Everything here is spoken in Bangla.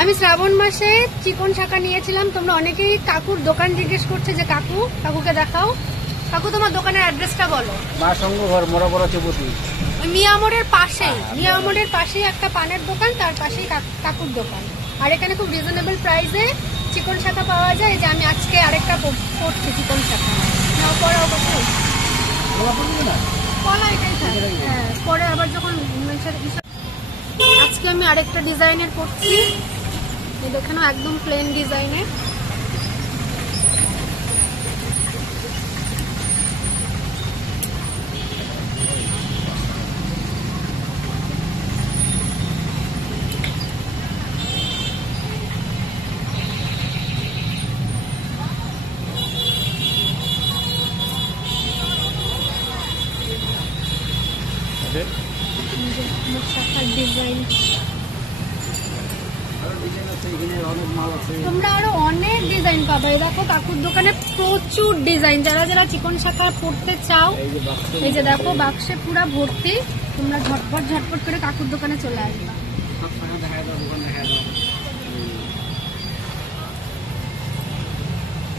আমি শ্রাবণ মাসে চিকন শাখা নিয়েছিলাম। তোমরা অনেকেই কাকুর দোকান জিজ্ঞেস করছে যে কাকুকে দেখাও। কাকু তোমার দোকানের অ্যাড্রেসটা বলো। মা সঙ্গ ঘর মোড়াবড়া চৌপতি। ওই মিয়ামোড়ের পাশেই একটা পানের দোকান, তার পাশেই কাকুর দোকান। আর এখানে খুব রিজনেবল প্রাইসে চিকন শাখা পাওয়া যায়। যে আমি আজকে আরেকটা পড়ছি চিকন শাখা। নাও পড়াও কথা পড়া এটাই থাকে। হ্যাঁ, পরে আবার যখন আজকে আমি আরেকটা ডিজাইনের করছি। দেখে নাও, একদম প্লেন ডিজাইনের। ডিজাইন তোমরা আরো অনেক ডিজাইন পাবে। দেখো কাকুর দোকানে প্রচুর ডিজাইন। যারা যারা চিকন শাখা পড়তে চাও, এই যে দেখো বাক্সে পুরা ভর্তি। তোমরা ঝটপট করে কাকুর দোকানে চলে আসবে।